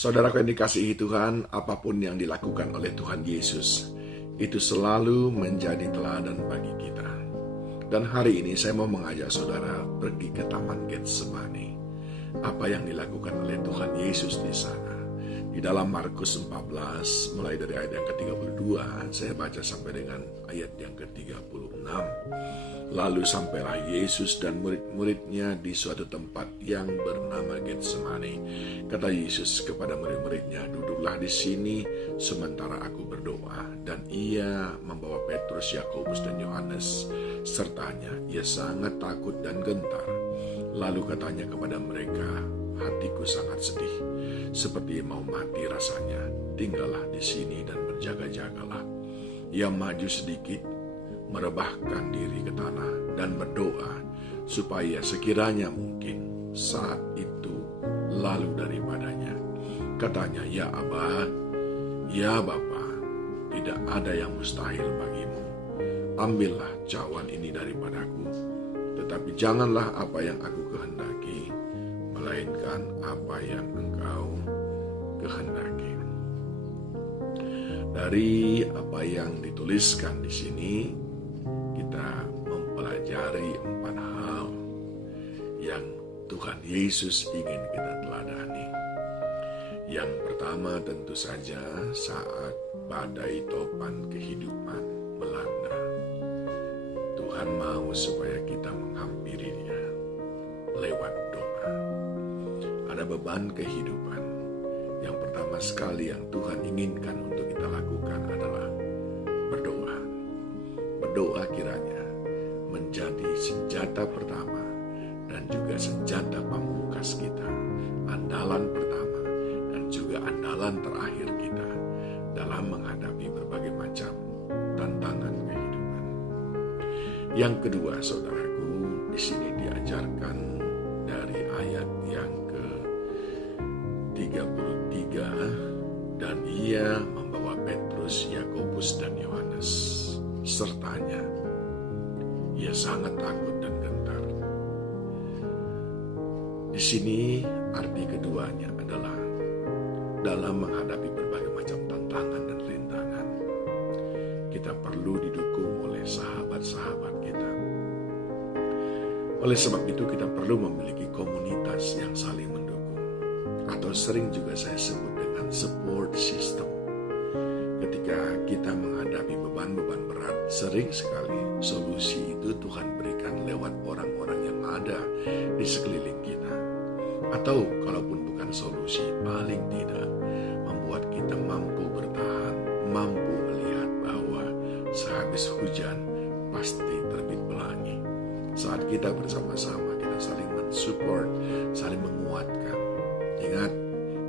Saudaraku yang dikasihi Tuhan, apapun yang dilakukan oleh Tuhan Yesus, itu selalu menjadi teladan bagi kita. Dan hari ini saya mau mengajak saudara pergi ke Taman Getsemani. Apa yang dilakukan oleh Tuhan Yesus di sana. Di dalam Markus 14, mulai dari ayat yang ke-32, saya baca sampai dengan ayat yang ke-36. Lalu sampailah Yesus dan murid-muridnya di suatu tempat yang bernama Getsemani. Kata Yesus kepada murid-muridnya, "Duduklah di sini sementara aku berdoa." Dan ia membawa Petrus, Yakobus, dan Yohanes sertanya. Ia sangat takut dan gentar. Lalu katanya kepada mereka, "Hatiku sangat sedih, seperti mau mati rasanya. Tinggallah di sini dan berjaga-jagalah." Ia maju sedikit, merebahkan diri ke tanah dan berdoa supaya sekiranya mungkin saat itu lalu daripadanya. Katanya, "Ya Aba, ya Bapa, tidak ada yang mustahil bagimu. Ambillah cawan ini daripadaku, tetapi janganlah apa yang aku kehendaki, melainkan apa yang Engkau kehendaki." Dari apa yang dituliskan di sini, kita mempelajari 4 hal yang Tuhan Yesus ingin kita teladani. Yang pertama tentu saja saat badai topan kehidupan melanda, Tuhan mau supaya kita menghampiri Dia lewat doa. Ada beban kehidupan. Yang pertama sekali yang Tuhan inginkan untuk kita lakukan adalah berdoa. Berdoa kiranya menjadi senjata pertama dan juga senjata pamungkas kita, andalan pertama dan juga andalan terakhir kita dalam menghadapi berbagai macam tantangan kehidupan. Yang kedua, saudaraku, di sini diajarkan dari ayat yang ke-33, dan ia membawa Petrus, Yakobus, dan Yohanes sertanya. Ia sangat takut dan gentar. Di sini arti keduanya adalah dalam menghadapi berbagai macam tantangan dan rintangan, kita perlu didukung oleh sahabat-sahabat kita. Oleh sebab itu kita perlu memiliki komunitas yang saling mendukung, atau sering juga saya sebut dengan support system. Ketika kita menghadapi beban-beban berat, sering sekali solusi itu Tuhan berikan lewat orang-orang yang ada di sekeliling kita. Atau kalaupun bukan solusi, paling tidak membuat kita mampu bertahan, mampu melihat bahwa sehabis hujan pasti terbit pelangi. Saat kita bersama-sama, kita saling mensupport, saling menguatkan. Ingat,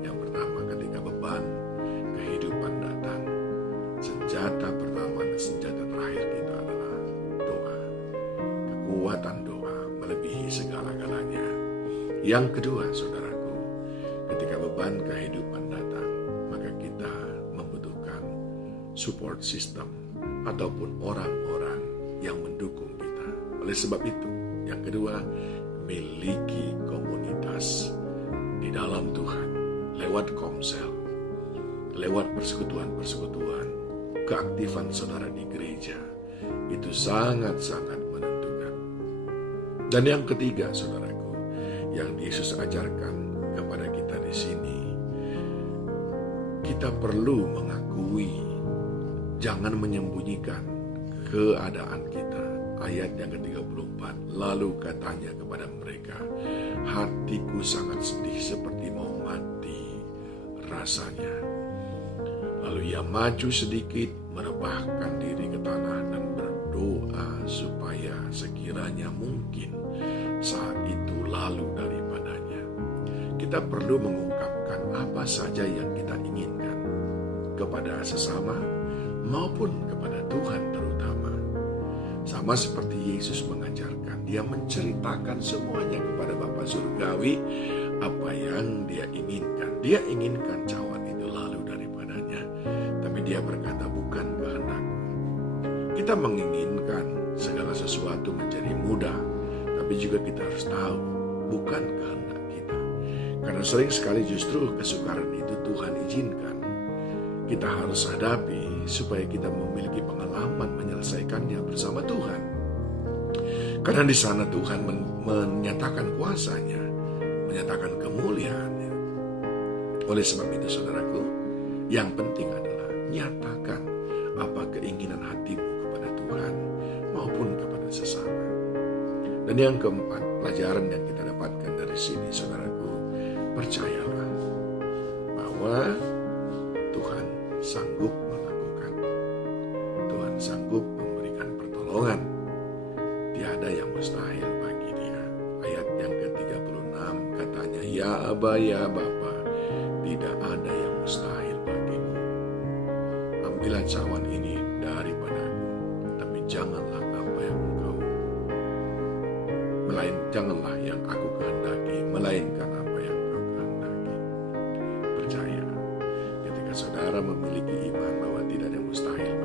yang pertama ketika beban kehidupan datang, senjata pertama dan senjata terakhir kita adalah doa. Kekuatan doa melebihi segala-galanya. Yang kedua, saudaraku, ketika beban kehidupan datang, maka kita membutuhkan support system ataupun orang-orang yang mendukung kita. Oleh sebab itu, yang kedua, miliki komunitas di dalam Tuhan, lewat komsel, lewat persekutuan-persekutuan, keaktifan saudara di gereja, itu sangat-sangat menentukan. Dan yang ketiga, saudaraku, yang Yesus ajarkan kepada kita di sini, kita perlu mengakui, jangan menyembunyikan keadaan kita. Ayat yang ke-34, lalu katanya kepada mereka, "Hatiku sangat sedih seperti mau mati rasanya." Lalu ia maju sedikit, merebahkan diri ke tanah dan berdoa supaya sekiranya mungkin saat itu lalu daripadanya. Kita perlu mengungkapkan apa saja yang kita inginkan kepada sesama maupun kepada Tuhan terutama. Sama seperti Yesus mengajarkan, Dia menceritakan semuanya kepada Bapa Surgawi apa yang Dia inginkan. Dia inginkan cawan itu lalu daripadanya, tapi Dia berkata, "Bukan kehendakku." Kita menginginkan segala sesuatu menjadi mudah, tapi juga kita harus tahu bukan kehendak kita. Karena sering sekali justru kesukaran itu Tuhan izinkan kita harus hadapi supaya kita memiliki pengalaman menyelesaikannya bersama Tuhan. Karena di sana Tuhan menyatakan kuasanya, menyatakan kemuliaannya. Oleh sebab itu saudaraku, yang penting adalah nyatakan apa keinginan hatimu kepada Tuhan maupun kepada sesama. Dan yang keempat, pelajaran yang kita dapatkan dari sini saudaraku, percayalah bahwa Tuhan sanggup melakukan. Tuhan sanggup memberikan pertolongan. Tiada yang mustahil bagi Dia. Ayat yang ke-36 katanya, ya Aba, ya Bapa, tidak ada yang mustahil bagimu. Ambillah cawan ini daripadaku, tapi janganlah apa yang janganlah yang aku kehendaki, melainkan apa yang Kau kehendaki. Percaya, ketika saudara memiliki iman bahwa tidak ada yang mustahil